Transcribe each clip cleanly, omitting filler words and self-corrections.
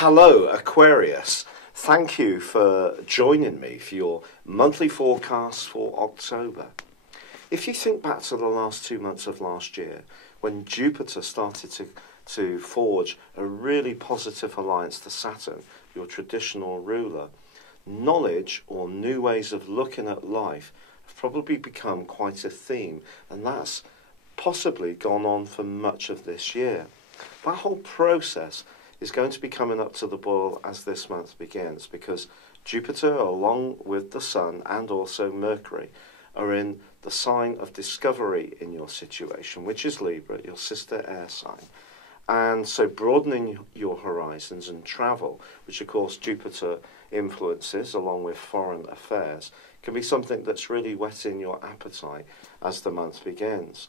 Hello, Aquarius. Thank you for joining me for your monthly forecast for October. If you think back to the last 2 months of last year, when Jupiter started to forge a really positive alliance to Saturn, your traditional ruler, knowledge or new ways of looking at life have probably become quite a theme, and that's possibly gone on for much of this year. That whole process is going to be coming up to the boil as this month begins, because Jupiter, along with the Sun and also Mercury, are in the sign of discovery in your situation, which is Libra, your sister air sign. And so broadening your horizons and travel, which of course Jupiter influences along with foreign affairs, can be something that's really whetting your appetite as the month begins.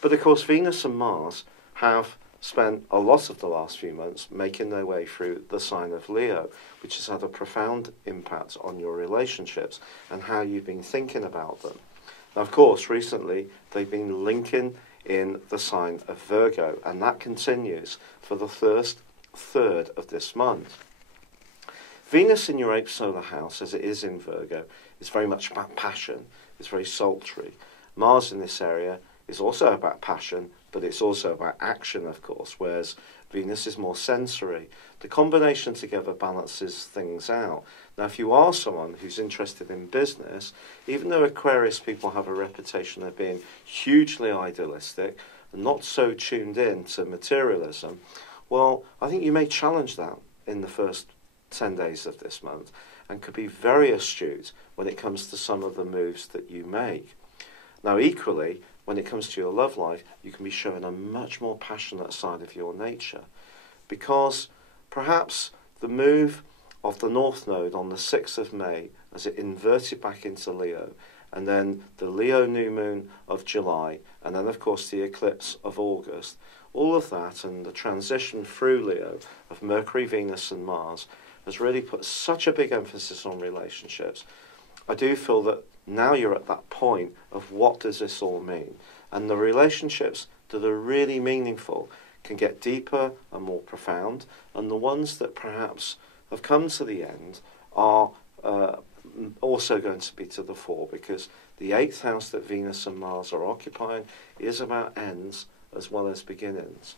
But of course Venus and Mars have spent a lot of the last few months making their way through the sign of Leo, which has had a profound impact on your relationships and how you've been thinking about them. Now, of course, recently they've been linking in the sign of Virgo, and that continues for the first third of this month. Venus in your 8th solar house, as it is in Virgo, is very much about passion. It's very sultry. Mars in this area is also about passion, but it's also about action, of course, whereas Venus is more sensory. The combination together balances things out. Now, if you are someone who's interested in business, even though Aquarius people have a reputation of being hugely idealistic and not so tuned in to materialism, well, I think you may challenge that in the first 10 days of this month and could be very astute when it comes to some of the moves that you make. Now, equally, when it comes to your love life, you can be showing a much more passionate side of your nature, because perhaps the move of the North Node on the 6th of May, as it inverted back into Leo, and then the Leo new moon of July, and then of course the eclipse of August, all of that and the transition through Leo of Mercury, Venus and Mars has really put such a big emphasis on relationships. I do feel that now you're at that point of what does this all mean? And the relationships that are really meaningful can get deeper and more profound, and the ones that perhaps have come to the end are also going to be to the fore, because the 8th house that Venus and Mars are occupying is about ends as well as beginnings.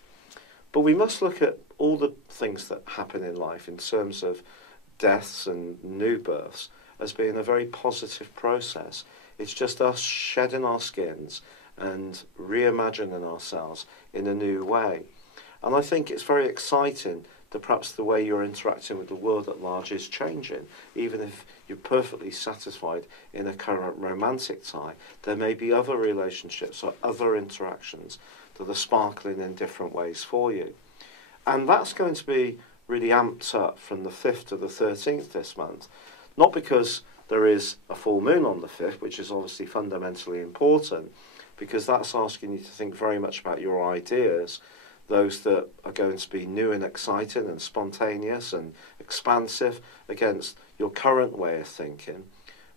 But we must look at all the things that happen in life in terms of deaths and new births as being a very positive process. It's just us shedding our skins and reimagining ourselves in a new way. And I think it's very exciting that perhaps the way you're interacting with the world at large is changing. Even if you're perfectly satisfied in a current romantic tie, there may be other relationships or other interactions that are sparkling in different ways for you. And that's going to be really amped up from the 5th to the 13th this month. Not because there is a full moon on the 5th, which is obviously fundamentally important, because that's asking you to think very much about your ideas, those that are going to be new and exciting and spontaneous and expansive against your current way of thinking.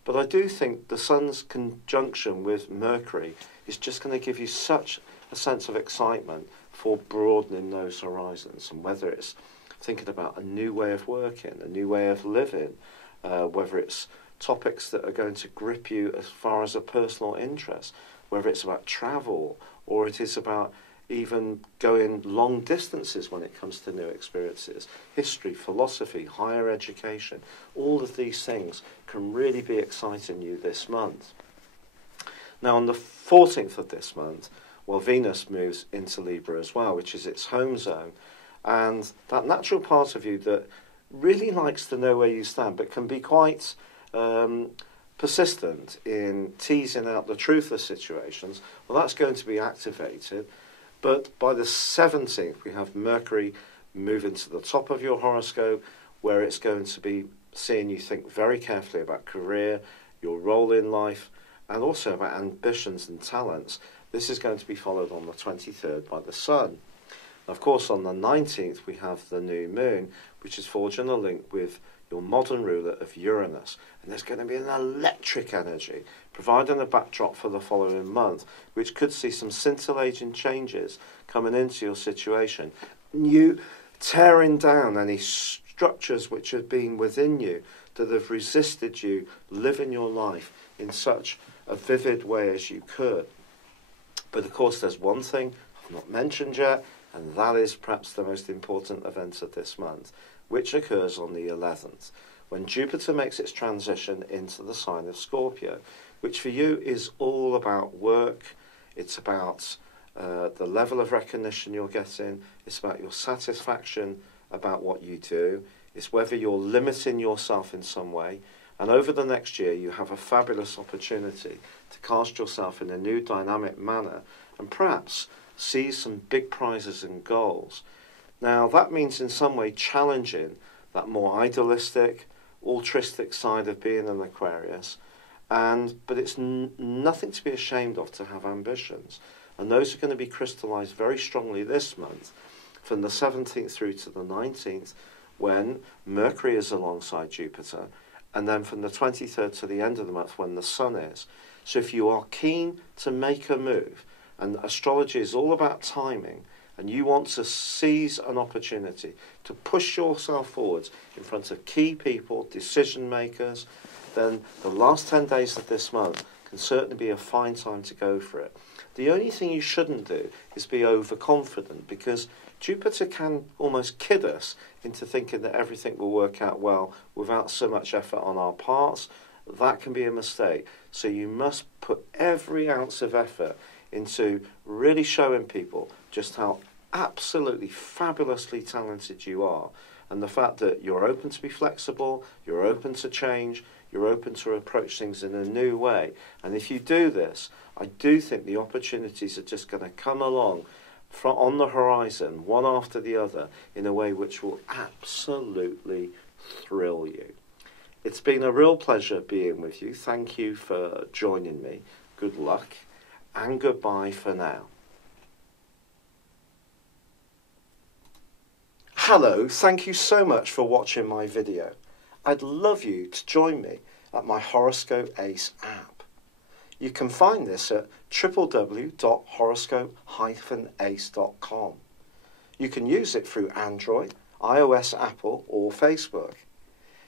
But I do think the Sun's conjunction with Mercury is just going to give you such a sense of excitement for broadening those horizons, and whether it's thinking about a new way of working, a new way of living, whether it's topics that are going to grip you as far as a personal interest, whether it's about travel or it is about even going long distances when it comes to new experiences, history, philosophy, higher education, all of these things can really be exciting you this month. Now on the 14th of this month, well, Venus moves into Libra as well, which is its home zone, and that natural part of you that really likes to know where you stand, but can be quite persistent in teasing out the truth of situations, well, that's going to be activated. But by the 17th, we have Mercury moving to the top of your horoscope, where it's going to be seeing you think very carefully about career, your role in life, and also about ambitions and talents. This is going to be followed on the 23rd by the Sun. Of course, on the 19th, we have the new moon, which is forging a link with your modern ruler of Uranus. And there's going to be an electric energy, providing a backdrop for the following month, which could see some scintillating changes coming into your situation. New tearing down any structures which have been within you that have resisted you living your life in such a vivid way as you could. But of course, there's one thing I've not mentioned yet, and that is perhaps the most important event of this month, which occurs on the 11th, when Jupiter makes its transition into the sign of Scorpio, which for you is all about work. It's about the level of recognition you're getting. It's about your satisfaction about what you do. It's whether you're limiting yourself in some way. And over the next year, you have a fabulous opportunity to cast yourself in a new dynamic manner and perhaps seize some big prizes and goals. Now, that means in some way challenging that more idealistic, altruistic side of being an Aquarius. But it's nothing to be ashamed of to have ambitions. And those are going to be crystallized very strongly this month, from the 17th through to the 19th, when Mercury is alongside Jupiter, and then from the 23rd to the end of the month when the Sun is. So if you are keen to make a move, and astrology is all about timing, and you want to seize an opportunity to push yourself forwards in front of key people, decision makers, then the last 10 days of this month can certainly be a fine time to go for it. The only thing you shouldn't do is be overconfident, because Jupiter can almost kid us into thinking that everything will work out well without so much effort on our parts. That can be a mistake. So you must put every ounce of effort into really showing people just how absolutely fabulously talented you are, and the fact that you're open to be flexible, you're open to change, you're open to approach things in a new way. And if you do this, I do think the opportunities are just going to come along on the horizon, one after the other, in a way which will absolutely thrill you. It's been a real pleasure being with you. Thank you for joining me. Good luck, and goodbye for now. Hello, thank you so much for watching my video. I'd love you to join me at my Horoscope Ace app. You can find this at www.horoscope-ace.com. You can use it through Android, iOS, Apple, or Facebook.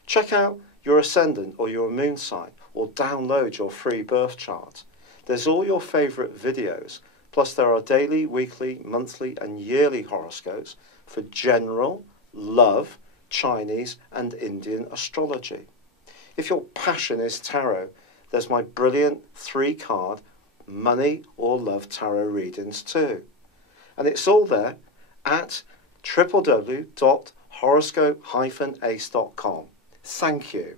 Check out your ascendant or your moon sign, or download your free birth chart. There's all your favourite videos, plus there are daily, weekly, monthly and yearly horoscopes for general, love, Chinese and Indian astrology. If your passion is tarot, there's my brilliant 3-card money or love tarot readings too. And it's all there at www.horoscope-ace.com. Thank you.